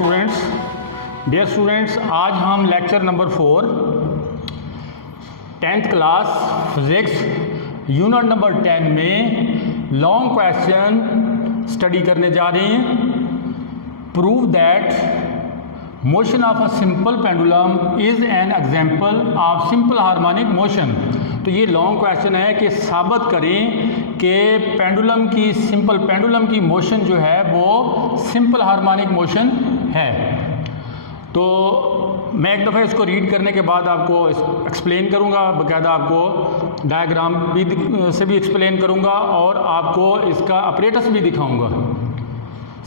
Dear students, आज हम lecture number 4 10th class physics unit number 10 में लॉन्ग क्वेश्चन स्टडी करने जा रहे हैं। Prove that motion of a simple pendulum is an example of simple harmonic motion. तो ये लॉन्ग क्वेश्चन है कि साबित करें कि सिंपल पेंडुलम की मोशन जो है वो सिंपल हार्मोनिक मोशन है। तो मैं एक दफ़ा इसको रीड करने के बाद आपको एक्सप्लेन करूंगा, बाकायदा आपको डायग्राम से भी एक्सप्लेन करूंगा और आपको इसका अपरेटस भी दिखाऊंगा।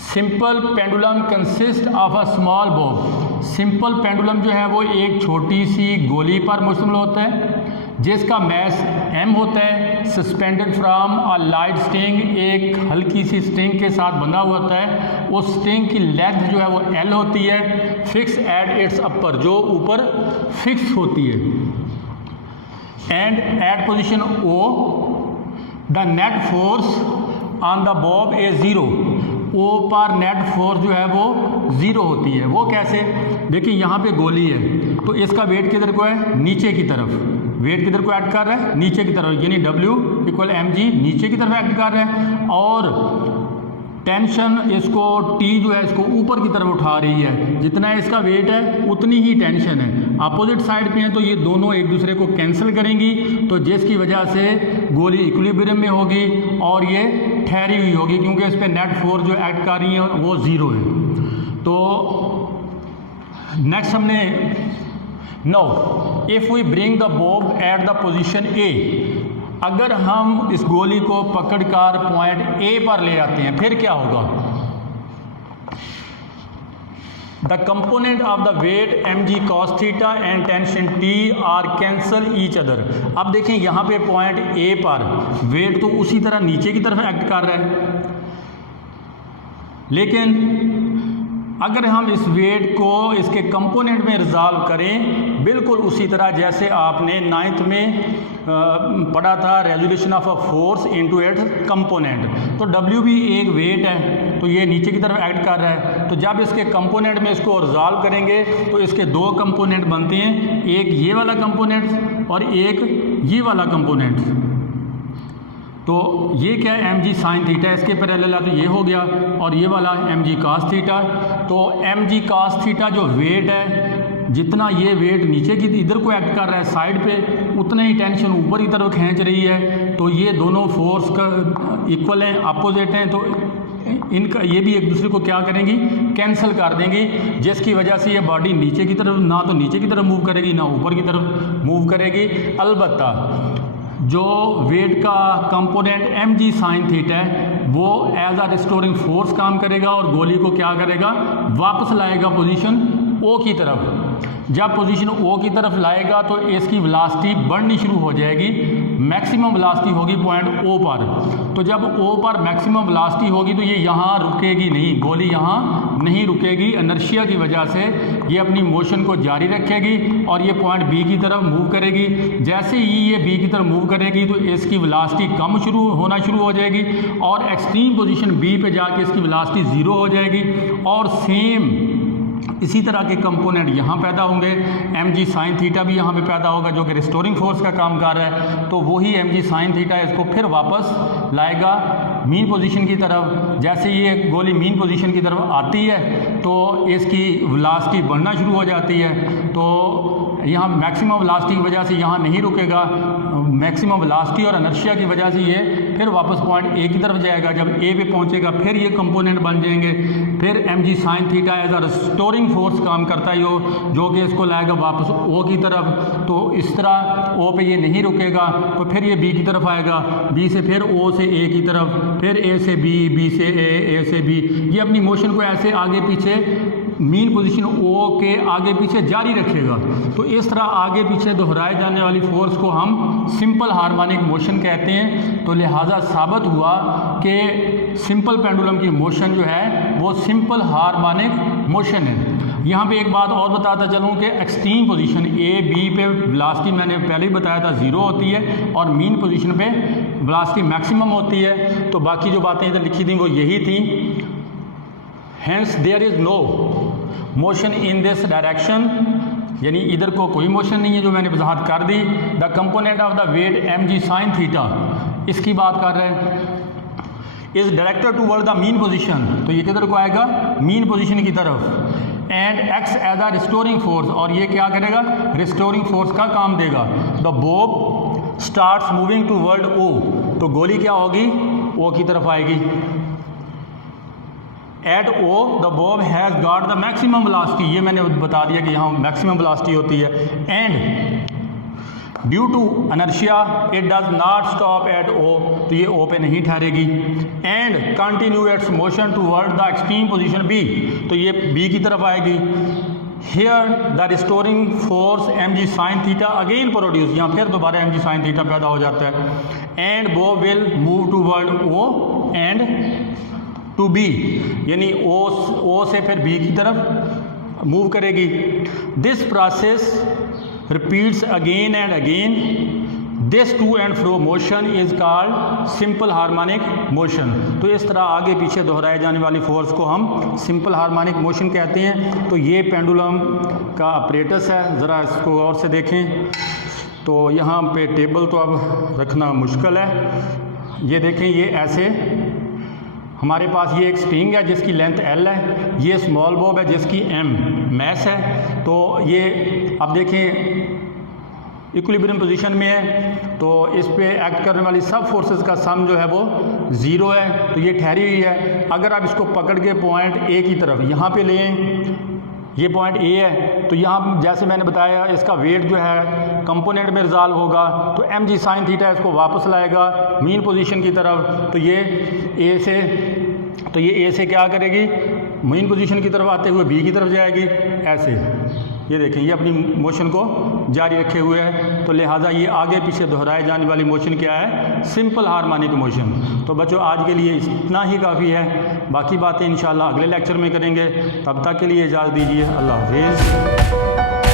Simple pendulum consist of a small Bob. Simple pendulum जो है वो एक छोटी सी गोली पर मुश्तमिल होता है जिसका मैस m होता है, suspended from a light string, एक हल्की सी स्ट्रिंग के साथ बंधा हुआ होता है। उस स्ट्रिंग की लेंथ जो है वो l होती है, फिक्स एट इट्स अपर, जो ऊपर फिक्स होती है। And at position O the net force on the bob is 0। O पर नेट फोर्स जो है वो 0 होती है। वो कैसे? देखिए यहाँ पे गोली है तो इसका वेट किधर को है? नीचे की तरफ। वेट किधर को एक्ट कर रहा है? नीचे की तरफ, यानी W इक्वल mg नीचे की तरफ एक्ट कर रहा है और टेंशन इसको T जो है इसको ऊपर की तरफ उठा रही है। जितना इसका वेट है उतनी ही टेंशन है। अपोजिट साइड पे है तो ये दोनों एक दूसरे को कैंसिल करेंगी, तो जिसकी वजह से गोली इक्विलिब्रियम में होगी और ये ठहरी हुई होगी क्योंकि इस पर नेट फोर्स जो एक्ट कर रही है वो 0 है। तो नेक्स्ट हमने know if we bring the bob at the position A, अगर हम इस गोली को पकड़कर पॉइंट A पर ले आते हैं फिर क्या होगा? The component of the weight mg cos theta and tension T are cancel each other. अब देखें यहाँ पे पॉइंट A पर वेट तो उसी तरह नीचे की तरफ एक्ट कर रहा है, लेकिन अगर हम इस वेट को इसके कंपोनेंट में रिजॉल्व करें बिल्कुल उसी तरह जैसे आपने 9th में पढ़ा था, resolution of a force into its component. तो W भी एक वेट है तो ये नीचे की तरफ एक्ट कर रहा है, तो जब इसके कंपोनेंट में इसको रिजॉल्व करेंगे तो इसके दो कंपोनेंट बनते हैं, एक ये वाला कंपोनेंट और एक ये वाला कंपोनेंट। तो ये क्या है? mg साइन थीटा, इसके पैरेलल तो ये हो गया और ये वाला mg cos थीटा। तो mg cos थीटा जो वेट है, जितना ये वेट नीचे की इधर को एक्ट कर रहा है साइड पे, उतना ही टेंशन ऊपर की तरफ खींच रही है। तो ये दोनों फोर्स का इक्वल हैं, अपोजिट हैं, तो इनका ये भी एक दूसरे को क्या करेंगी? कैंसिल कर देंगी, जिसकी वजह से ये बॉडी नीचे की तरफ ना तो नीचे की तरफ मूव करेगी ना ऊपर की तरफ मूव करेगी। अलबत्ता जो वेट का कंपोनेंट mg साइन थीटा है वो एज अ रिस्टोरिंग फोर्स काम करेगा और गोली को क्या करेगा? वापस लाएगा पोजीशन O की तरफ। जब पोजीशन O की तरफ लाएगा तो इसकी वेलोसिटी बढ़नी शुरू हो जाएगी, मैक्सिमम वेलोसिटी होगी पॉइंट O पर। तो जब O पर मैक्सिमम वेलोसिटी होगी तो ये यहाँ रुकेगी नहीं, गोली यहाँ नहीं रुकेगी। इनर्शिया की वजह से ये अपनी मोशन को जारी रखेगी और ये पॉइंट B की तरफ मूव करेगी। जैसे ही ये B की तरफ मूव करेगी तो इसकी वेलोसिटी कम होना शुरू हो जाएगी और एक्सट्रीम पोजीशन B पे जाके इसकी वेलोसिटी 0 हो जाएगी। और सेम इसी तरह के कंपोनेंट यहाँ पैदा होंगे, mg साइन थीटा भी यहाँ पे पैदा होगा जो कि रिस्टोरिंग फोर्स का काम कर रहा है। तो वही mg साइन थीटा इसको फिर वापस लाएगा मीन पोजीशन की तरफ। जैसे ये गोली मीन पोजीशन की तरफ आती है तो इसकी वेलोसिटी बढ़ना शुरू हो जाती है। तो यहाँ मैक्सिमम वेलोसिटी की वजह से यहाँ नहीं रुकेगा, मैक्सिमम वेलोसिटी और इनर्शिया की वजह से ये फिर वापस पॉइंट A की तरफ जाएगा। जब A पे पहुँचेगा फिर ये कंपोनेंट बन जाएंगे, फिर mg sine theta as a restoring force काम करता है जो कि इसको लाएगा वापस O की तरफ। तो इस तरह O पे ये नहीं रुकेगा तो फिर ये B की तरफ आएगा, B से फिर O से A की तरफ, फिर A से B, B से A से B। ये अपनी मोशन को ऐसे आगे पीछे मीन पोजीशन O के आगे पीछे जारी रखेगा। तो इस तरह आगे पीछे दोहराए जाने वाली फोर्स को हम सिंपल हार्मोनिक मोशन कहते हैं। तो लिहाजा साबित हुआ कि सिंपल पेंडुलम की मोशन जो है वो सिंपल हार्मोनिक मोशन है। यहाँ पे एक बात और बताता चलूँ कि एक्सट्रीम पोजीशन A B पे वेलोसिटी मैंने पहले ही बताया था 0 होती है और मीन पोजीशन पे वेलोसिटी मैक्सिमम होती है। तो बाकी जो बातें इधर लिखी थी वो यही थी। Hence there is no motion in this direction, यानी इधर को कोई मोशन नहीं है जो मैंने वजाहत कर दी। The component of the weight mg sin theta, इसकी बात कर रहे हैं, is directed toward the mean position, तो ये किधर को आएगा, मीन पोजीशन की तरफ। And acts as a restoring force, और ये क्या करेगा, रिस्टोरिंग फोर्स का काम देगा। The bob starts moving toward O, तो गोली क्या होगी, ओ की तरफ आएगी। At O the bob has got the maximum velocity, ये मैंने बता दिया कि यहाँ मैक्सिमम वेलोसिटी होती है। And due to inertia it does not stop at O, तो ये ओ पे नहीं ठहरेगी। And continue its motion toward the extreme position B, तो ये बी की तरफ आएगी। Here the restoring force mg sin theta again produce, यहाँ फिर दोबारा mg sin थीटा पैदा हो जाता है। And bob will move toward O and to B, यानी ओ से फिर बी की तरफ मूव करेगी। This process repeats again and again. This to and fro motion is called simple harmonic motion, तो इस तरह आगे पीछे दोहराए जाने वाली फोर्स को हम सिंपल हार्मोनिक मोशन कहते हैं। तो ये पेंडुलम का अपरेटस है, ज़रा इसको और से देखें। तो यहाँ पे टेबल तो अब रखना मुश्किल है, ये देखें, ये ऐसे हमारे पास ये एक स्प्रिंग है जिसकी लेंथ L है, ये स्मॉल बॉब है जिसकी M मैस है। तो ये अब देखें इक्विलिब्रियम पोजीशन में है, तो इस पे एक्ट करने वाली सब फोर्सेस का सम जो है वो 0 है, तो ये ठहरी हुई है। अगर आप इसको पकड़ के पॉइंट A की तरफ यहाँ पे लें, ये पॉइंट A है, तो यहाँ जैसे मैंने बताया इसका वेट जो है कंपोनेंट में रिजॉल्व होगा, तो mg sin थीटा इसको वापस लाएगा मीन पोजीशन की तरफ। तो ये A से क्या करेगी, मीन पोजीशन की तरफ आते हुए B की तरफ जाएगी ऐसे। ये देखें, ये अपनी मोशन को जारी रखे हुए है, तो लिहाजा ये आगे पीछे दोहराए जाने वाली मोशन क्या है, सिंपल हार्मोनिक मोशन। तो बच्चों आज के लिए इतना ही काफ़ी है, बाकी बातें इंशाल्लाह अगले लेक्चर में करेंगे। तब तक के लिए इजाज़त दीजिए, अल्लाह हाफ़िज़।